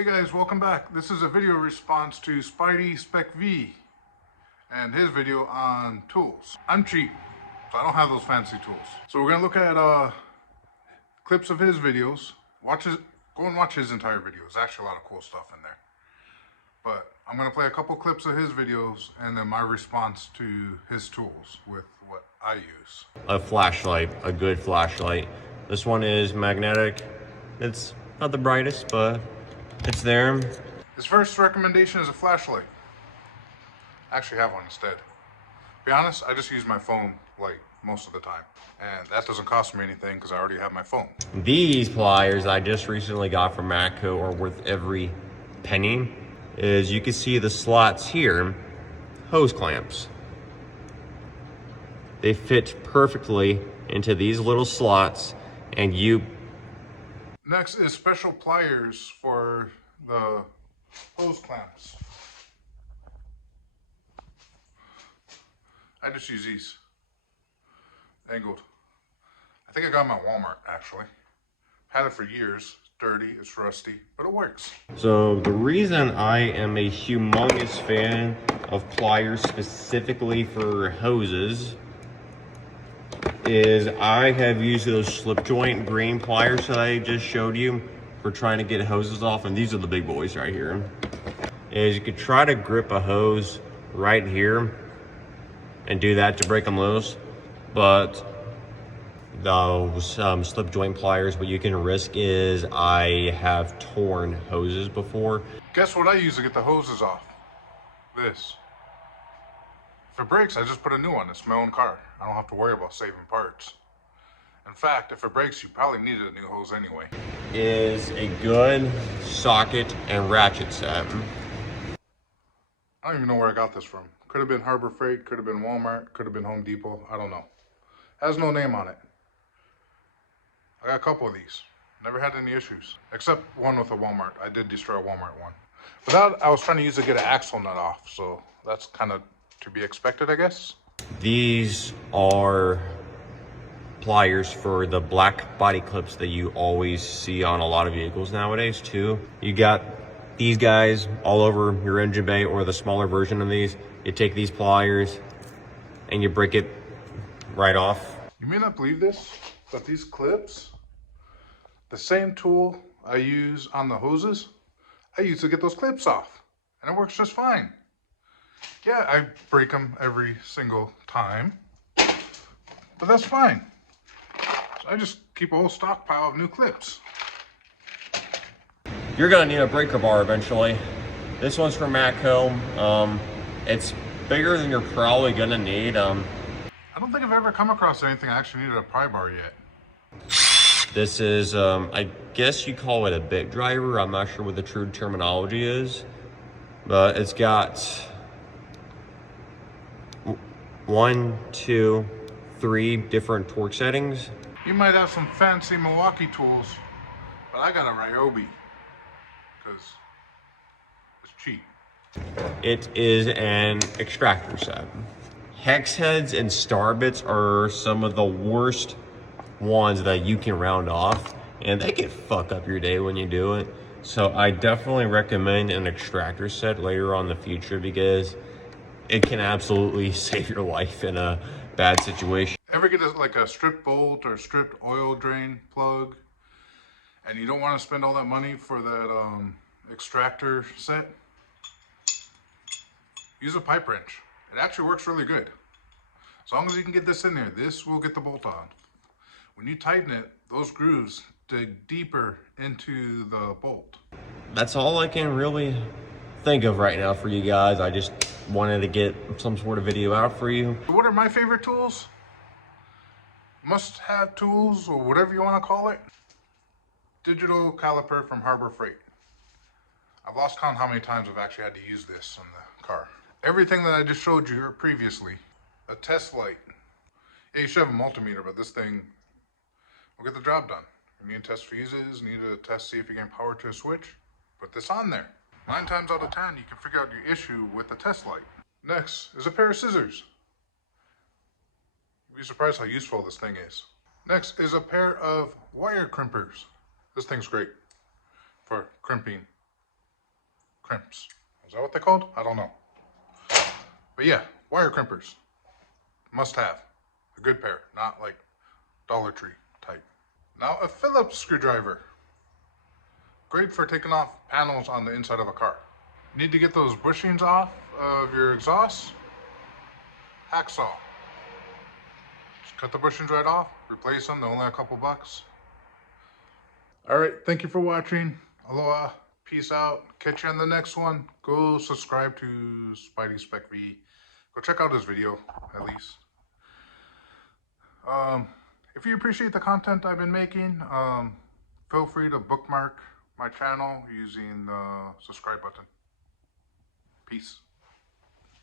Hey guys, welcome back. This is a video response to SpideySpecV and his video on tools. I'm cheap, so I don't have those fancy tools. So we're gonna look at clips of his videos. Go and watch his entire video. There's actually a lot of cool stuff in there. But I'm gonna play a couple clips of his videos and then my response to his tools with what I use. A flashlight, a good flashlight. This one is magnetic. It's not the brightest, but it's there. His first recommendation is a flashlight. I actually have one instead. To be honest, I just use my phone like most of the time. And that doesn't cost me anything because I already have my phone. These pliers I just recently got from Matco are worth every penny. As you can see the slots here, hose clamps. They fit perfectly into these little slots and you... Next is special pliers for the hose clamps. I just use these. Angled. I think I got them at Walmart actually. Had it for years. It's dirty, it's rusty, but it works. So the reason I am a humongous fan of pliers specifically for hoses is I have used those slip joint green pliers that I just showed you for trying to get hoses off, and these are the big boys right here. Is you could try to grip a hose right here and do that to break them loose, but those slip joint pliers, what you can risk is I have torn hoses before. Guess what I use to get the hoses off? This. If it breaks, I just put a new one. It's my own car. I don't have to worry about saving parts. In fact, if it breaks, you probably needed a new hose anyway. Is a good socket and ratchet set. I don't even know where I got this from. Could have been Harbor Freight, could have been Walmart, could have been Home Depot. I don't know. Has no name on it. I got a couple of these. Never had any issues. Except one with a Walmart. I did destroy a Walmart one. But that I was trying to use to get an axle nut off. So that's kind of to be expected, I guess. These are pliers for the black body clips that you always see on a lot of vehicles nowadays too. You got these guys all over your engine bay, or the smaller version of these. You take these pliers and you break it right off. You may not believe this, but these clips, the same tool I use on the hoses, I use to get those clips off, and it works just fine. Yeah, I break them every single time, but that's fine. So I just keep a whole stockpile of new clips. You're gonna need a breaker bar eventually. This one's from Matco. It's bigger than you're probably gonna need. I don't think I've ever come across anything I actually needed a pry bar yet. This is, I guess you call it a bit driver. I'm not sure what the true terminology is, but it's got 1, 2, 3 different torque settings. You might have some fancy Milwaukee tools, but I got a Ryobi because it's cheap. It is an extractor set. Hex heads and star bits are some of the worst ones that you can round off, and they can fuck up your day when you do it. So I definitely recommend an extractor set later on in the future because it can absolutely save your life in a bad situation. Ever get like a stripped bolt or stripped oil drain plug, and you don't want to spend all that money for that extractor set? Use a pipe wrench. It actually works really good. As long as you can get this in there, this will get the bolt on. When you tighten it, those grooves dig deeper into the bolt. That's all I can really think of right now for you guys. I just wanted to get some sort of video out for you. What are my favorite tools? Must-have tools, or whatever you want to call it. Digital caliper from Harbor Freight. I've lost count how many times I've actually had to use this in the car. Everything that I just showed you previously. A test light. Yeah, you should have a multimeter, but this thing will get the job done. You need to test fuses, need to test, see if you can power to a switch. Put this on there. 9 times out of 10, you can figure out your issue with the test light. Next is a pair of scissors. You'd be surprised how useful this thing is. Next is a pair of wire crimpers. This thing's great for crimping crimps. Is that what they're called? I don't know. But yeah, wire crimpers. Must have. A good pair, not like Dollar Tree type. Now a Phillips screwdriver. Great for taking off panels on the inside of a car. Need to get those bushings off of your exhaust? Hacksaw. Just cut the bushings right off, replace them, they're only a couple bucks. Alright, thank you for watching. Aloha, peace out, catch you on the next one. Go subscribe to SpideySpecV. Go check out his video, at least. If you appreciate the content I've been making, feel free to bookmark my channel using the subscribe button. Peace.